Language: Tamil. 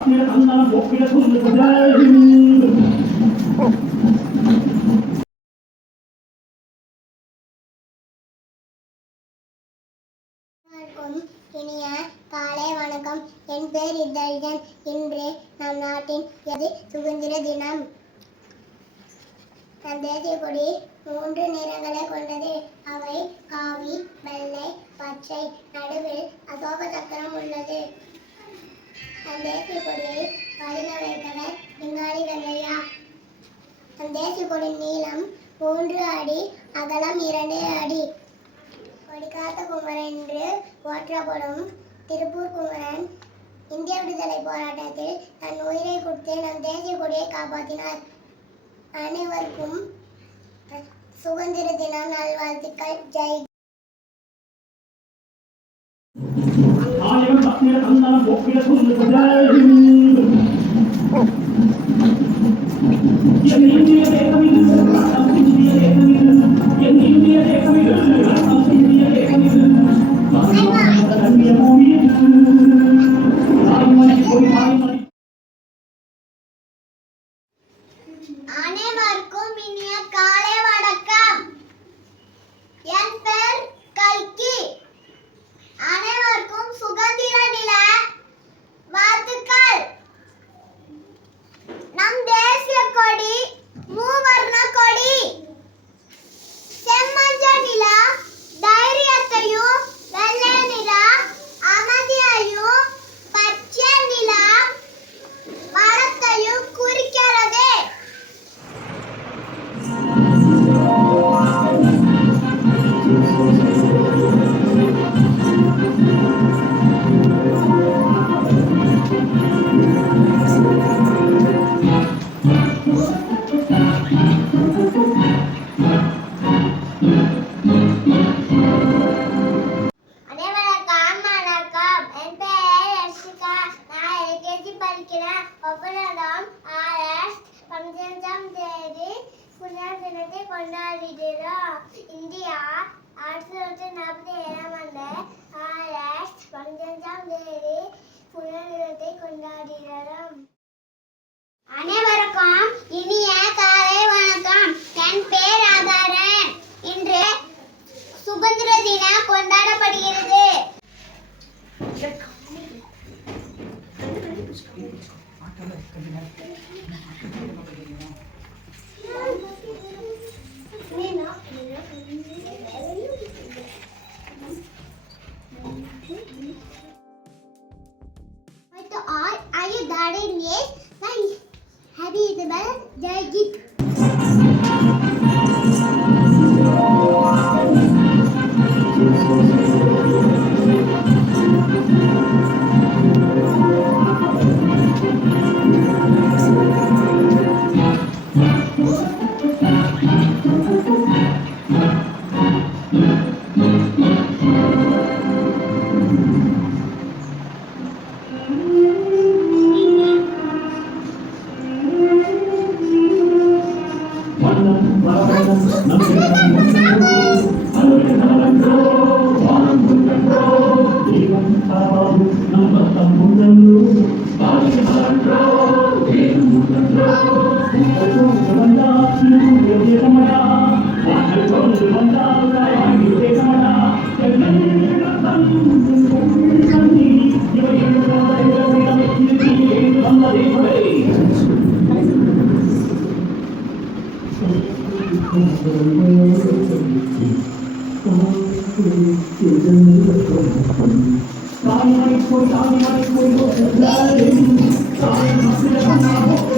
இனிய காலை வணக்கம். என் பேர் இதழ்கன். இன்று நம் நாட்டின் சுதந்திர தினம். நம் தேசிய கொடி 3 நிறங்களை கொண்டது. அவை காவி, வெள்ளை, பச்சை. நடுவில் அசோக சக்கரம் உள்ளது. நம் தேசிய கொடியை வடிவ வைத்தவர் விஞ்ஞானி வெங்கையா. நம் தேசிய கொடி நீளம் 3 அடி, அகலம் 2 அடி. கொடிக்காத்த குமரன் என்று போற்றப்படும் திருப்பூர் குமரன் இந்திய விடுதலை போராட்டத்தில் தன் உயிரை கொடுத்து நம் தேசிய கொடியை காப்பாற்றினார். அனைவருக்கும் சுதந்திர தின நல்வாழ்த்துக்கள். ஜெய். அனைவருக்கும் இனிய காலை வணக்கம். என் பேர் கல்கி. அனைவருக்கும் சுதந்திர தின வாழ்த்துக்கள். நம் தேசிய கொடி மூவர்ண கொடி. செம்மஞ்சள் நிற தைரியத்தையும், வெள்ளை நிற அமைதியையும், பச்சை நிற மரத்தையும் குறிக்கிறது. கொண்டாடுகிறோம். இந்தியா 1947 ஆண்டு ஆகஸ்ட் 15 புனர்தினத்தை கொண்டாடுகிறோம். அனைவருக்கும் இனிய காலை வணக்கம். என் பேர் ஆதாரன். இன்று சுதந்திர தினம் கொண்டாடப்படுகிறது. Are you darling? Yes. Nice. Happy Isabel. Jagit. Sorry,